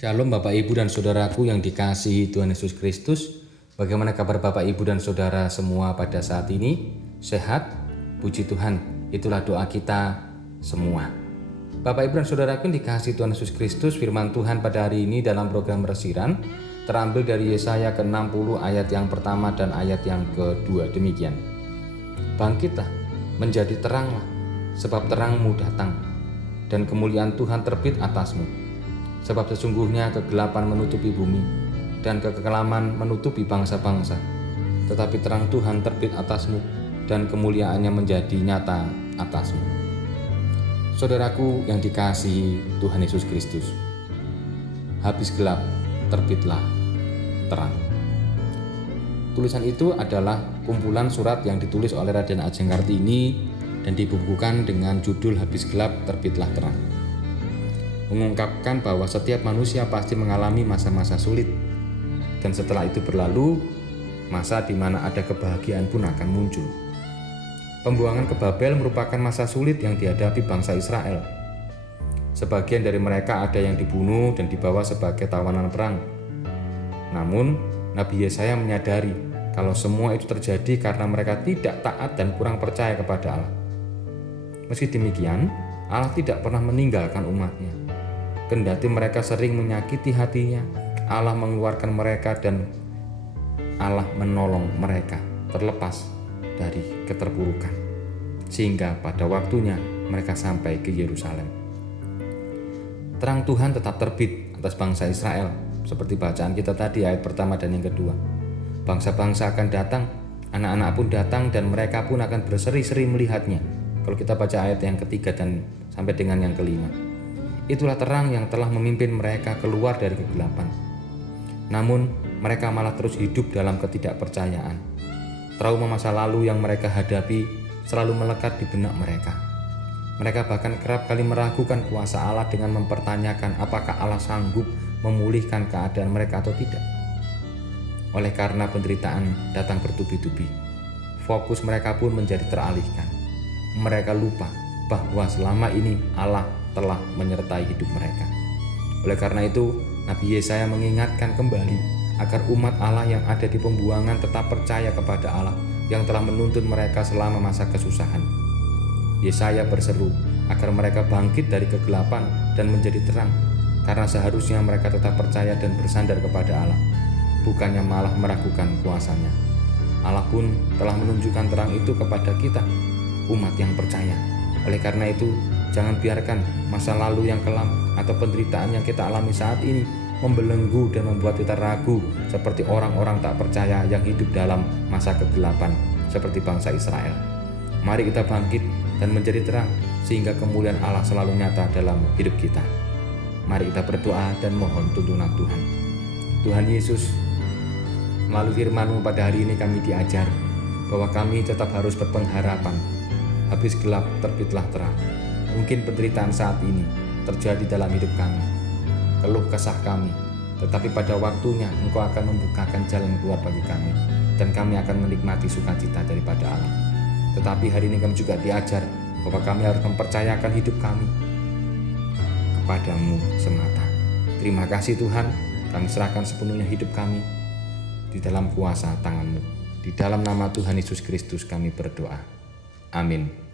Shalom Bapak Ibu dan Saudaraku yang dikasihi Tuhan Yesus Kristus. Bagaimana kabar Bapak Ibu dan Saudara semua pada saat ini? Sehat? Puji Tuhan, itulah doa kita semua. Bapak Ibu dan Saudaraku yang dikasihi Tuhan Yesus Kristus, firman Tuhan pada hari ini dalam program Resiran terambil dari Yesaya ke-60 ayat yang pertama dan ayat yang kedua. Demikian. Bangkitlah, menjadi teranglah, sebab terangmu datang, dan kemuliaan Tuhan terbit atasmu. Sebab sesungguhnya kegelapan menutupi bumi, dan kekelaman menutupi bangsa-bangsa. Tetapi terang Tuhan terbit atasmu, dan kemuliaannya menjadi nyata atasmu. Saudaraku yang dikasihi Tuhan Yesus Kristus, habis gelap, terbitlah terang. Tulisan itu adalah kumpulan surat yang ditulis oleh Raden Ajeng Kartini dan dibukukan dengan judul Habis Gelap, Terbitlah Terang. Mengungkapkan bahwa setiap manusia pasti mengalami masa-masa sulit, dan setelah itu berlalu, masa di mana ada kebahagiaan pun akan muncul. Pembuangan ke Babel merupakan masa sulit yang dihadapi bangsa Israel. Sebagian dari mereka ada yang dibunuh dan dibawa sebagai tawanan perang. Namun, Nabi Yesaya menyadari kalau semua itu terjadi karena mereka tidak taat dan kurang percaya kepada Allah. Meski demikian, Allah tidak pernah meninggalkan umatnya. Kendati mereka sering menyakiti hatinya, Allah mengeluarkan mereka dan Allah menolong mereka terlepas dari keterpurukan, sehingga pada waktunya mereka sampai ke Yerusalem. Terang Tuhan tetap terbit atas bangsa Israel, seperti bacaan kita tadi ayat pertama dan yang kedua. Bangsa-bangsa akan datang, anak-anak pun datang, dan mereka pun akan berseri-seri melihatnya. Kalau kita baca ayat yang ketiga dan sampai dengan yang kelima. Itulah terang yang telah memimpin mereka keluar dari kegelapan. Namun, mereka malah terus hidup dalam ketidakpercayaan. Trauma masa lalu yang mereka hadapi selalu melekat di benak mereka. Mereka bahkan kerap kali meragukan kuasa Allah dengan mempertanyakan apakah Allah sanggup memulihkan keadaan mereka atau tidak. Oleh karena penderitaan datang bertubi-tubi, fokus mereka pun menjadi teralihkan. Mereka lupa bahwa selama ini Allah telah menyertai hidup mereka. Oleh karena itu, Nabi Yesaya mengingatkan kembali agar umat Allah yang ada di pembuangan tetap percaya kepada Allah yang telah menuntun mereka selama masa kesusahan. Yesaya berseru agar mereka bangkit dari kegelapan dan menjadi terang, karena seharusnya mereka tetap percaya dan bersandar kepada Allah, bukannya malah meragukan kuasanya. Allah pun telah menunjukkan terang itu kepada kita, umat yang percaya. Oleh karena itu, jangan biarkan masa lalu yang kelam atau penderitaan yang kita alami saat ini membelenggu dan membuat kita ragu seperti orang-orang tak percaya yang hidup dalam masa kegelapan seperti bangsa Israel. Mari kita bangkit dan menjadi terang sehingga kemuliaan Allah selalu nyata dalam hidup kita. Mari kita berdoa dan mohon tuntunan Tuhan. Tuhan Yesus, melalui firman-Mu pada hari ini kami diajar bahwa kami tetap harus berpengharapan. Habis gelap, terbitlah terang. Mungkin penderitaan saat ini terjadi dalam hidup kami, keluh kesah kami, tetapi pada waktunya Engkau akan membukakan jalan keluar bagi kami, dan kami akan menikmati sukacita daripada Allah. Tetapi hari ini kami juga diajar bahwa kami harus mempercayakan hidup kami kepadamu semata. Terima kasih Tuhan, kami serahkan sepenuhnya hidup kami di dalam kuasa tangan-Mu. Di dalam nama Tuhan Yesus Kristus kami berdoa. Amin.